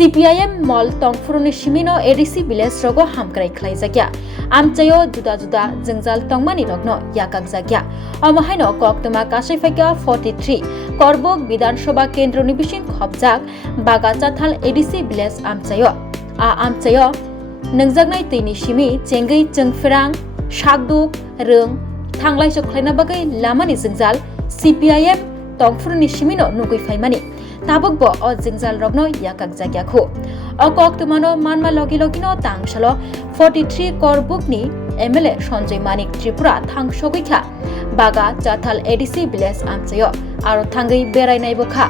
CPIM mol tongfuruni shimino ADC village rogo hamkrai khlaijagya amchayo juda juda jingjal tongmani rogno yakakjagya amahaino koktoma kashaifaiga 43 korbok বিধানসভা কেন্দ্র নিবিসিন খবজাক বাগাচাথাল ADC village amchayo nungjaknai tini shimi chengai chengfrang shakduk rung thanglai jokhlaina bagai lamani jingjal CPIM tongfuruni shimino nugui faimani tabukbo o jingjal rogno yakak jagyakho o koktumano manma logino tangshalo 43 korbukni MLA Sanjay Manik Tripura thangshogikha baga chathal ADC village amchayo aro thangai berainai bokha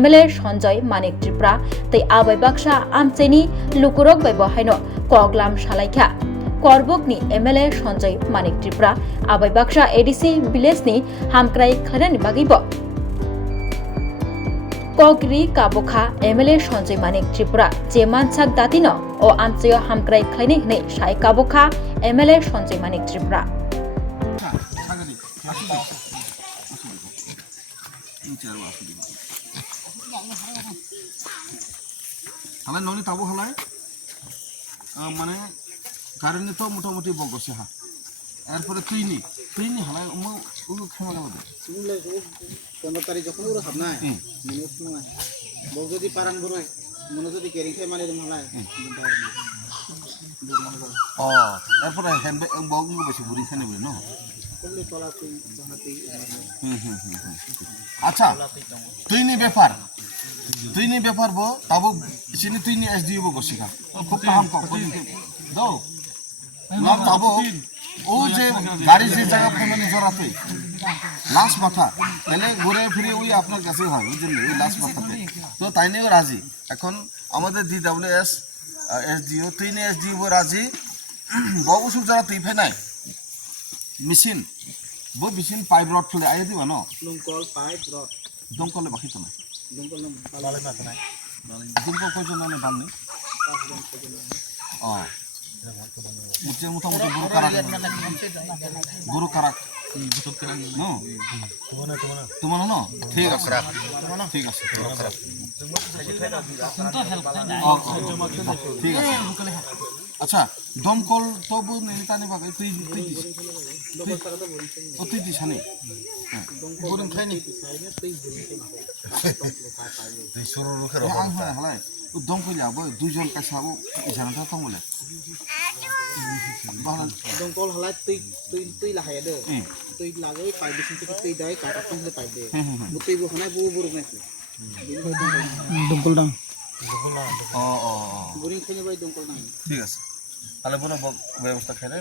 MLA Sanjay Manik Tripura tei abai baksha amchaini lukurok bai bohaino koglam shalaikha korbukni MLA Sanjay Manik Tripura abai baksha ADC village ni hamkrai khlani bagibo Kogri Kabokha MLA Sanjay Manik Tripura je manchak datino o amchayo hamkrai khlaini hnei sai Kabokha MLA Sanjay Manik Tripura halai noni tabo halai mane karenni to motamoti bogose ha এরপরে তুইনি হালাই ও খামালা বদে শুনলে 15 তারিখ যখন ওরা সব নাই মানে সময় বউ যদি পারান বড় মনে যদি কেরিং খাই মানে হালাই ও এরপরে হ্যান্ড বউ বেশি বুড়ি খানে বলে ন করলে চলা তুই জানাতেই আচ্ছা তুইনি ব্যাপার বো তাবো সিনি তুইনি এসডিও বো গসিকা খুব কাম কো দাও না তাবো ও যে গাড়ি যে জায়গা ফেমানি জরাতে লাশ মাথা তাহলে ঘুরে ফিরে ওই আপনার কাছে হয় বুঝলেন ওই লাশ মাথাতে তো তাই নিয়েও রাজি এখন আমাদের DWS এসডিও তুইনি এসডিও রাজি বগুসুক যারা তুই ফেনাই মেশিন বো মেশিন পাইপ রড ফেলে আইয়া দিবা ন দমকল পাইপ রড দমকলে বাকি তো না দমকল না বালে না নাই দমকল কয়জন না বালনি 5 জন কয়জন ও মুচে মোটামুটি গুরু কারাক নো তোমার ন ঠিক আছে ঠিক আছে ঠিক আছে আচ্ছা দমকল তবু নেতানি বাগে তুই দিস হানি দমকল খাইনি তুই সরো রুখে রাখ হালাই দমকল যাবো দুইজন কাছাবো জানাটা তো বলে দমকল হালাই তুই লাহাই দে তুই লাগাই পাইপ দিছিস তুই দাই কাটা তুই পাইপ দে মুতই বখানাই বড় নাই দমকল দাম ও বোরিং খাইনি ভাই দমকল নাই ঠিক আছে তাহলে বড় ব্যবস্থা খাইলে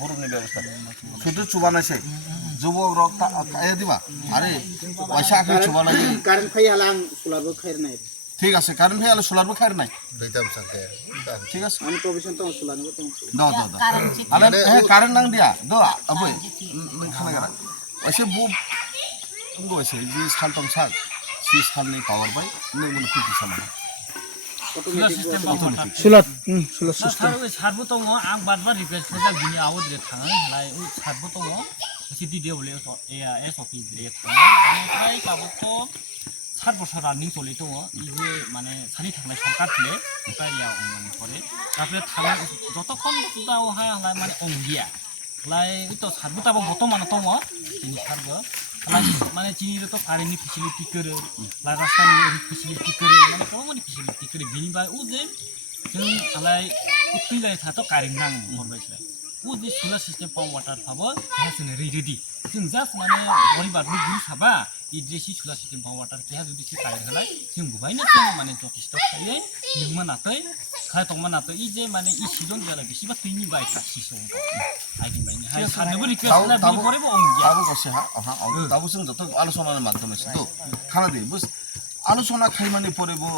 বড়নি ব্যবস্থা শুধু চুবানাইছে যুবক রক্ত খাইয়া দিবা আরে পয়সা আগে চুবানাই কারেন্ট খাই হালাং সোলারবো খাইর নাই ঠিক আছে কারেন্ট খাই আলো সোলারবো খাইর নাই দুইটা সাথে ঠিক আছে আমি প্রভিশন তো সোলার নেব তো দাও আরে কারেন্ট নাং দিয়া দাও আবই খানা গরা ওইসে বু গইছে যে সালটং সাল সি সালনি পাওয়ার বাই নমন কুটি সামান সোলার সিস্টেম সারबो दङ आं बारबार रिक्वेस्ट खालाम बिनि आवो dire थाङो लाय सारबो दङ सिटी देवले एस अफिस dire थाङो ओमफ्राय गाबोथ' 7 বছর রানিং চলি दङ इजे माने सानि थांनाय सरकार थिले ओमफ्राय या अनलाइन करे तारपरे थाङो যতক্ষণ দাও हाय हाय माने अंगिया लाय उतो सारबो ताबो बर्तमान दङ बिनि सारबो माने चिनी तो कारेन्टनि फेसिलिटि करे ला रास्तानि फेसिलिटि करे माने गोबां फेसिलिटि करे बिनि बाय उ जे जों आलाय उतैलाय थाथ' कारेन्ट नां हरबायलाय उ जे सोलार सिस्टेम पावर वाटार फाबो हासने रेडी जों जास्ट माने गरिबादनि गुरु साबा इद्रेसि सोलार सिस्टेम पावर वाटार के जुदि सि कारेन्ट हलाय जों गुबायनो जों माने जथेष्ट खायै नोंमा नातै खाय तंमा नातै इ जे माने इ सिजन जाला बेसिबा तैनि बाय खासिसो आइदिन बायनो हाय सानोबो रिक्वेस्ट ना बिनि परेबो अंगिया তাবো কসে তাবো जों যত আলোচনার মাধ্যমে তো খানা দিই বুঝ আলোচনা খাইমানি পরেবো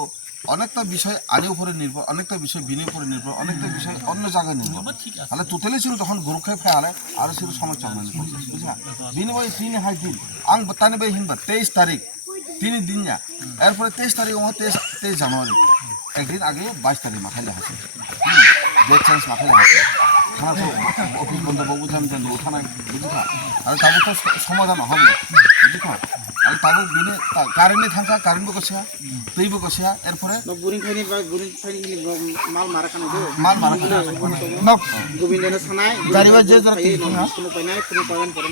অনেকটা বিষয় আনের উপরে নির্ভর অনেকটা বিষয় বিনের উপরে নির্ভর অনেকটা বিষয় অন্য জায়গায় নির্ভর তাহলে টোটালি ছিল যখন গরু খাই ফেলে আর ছিল সমস্যা মানে বুঝলা বিনিময় তিন হাই দিন আং বতানে বাই হিনবা 23 তারিখ 3 দিন না এরপরে 23 তারিখ 23 জানুয়ারি একদিন আগে 22 তারিখ মাথায় লাগাছে ডেট চেঞ্জ মাথায় লাগাছে খানা তো অফিস বন্ধ বাবু জান জান ওখানে বুঝলা আর তাবো তো সমাধান হবে বুঝলা আর তাবো বিনে কারেন্টে থাকা কারেন্টবো কষা তৈবো কষা এরপরে বুরিং ফাইনি বা বুরিং ফাইনি মাল মারা কানে দো মাল মারা গোবিন্দনে সানাই গাড়ি বা যে যারা কোনো পাইনাই কোনো পাইবেন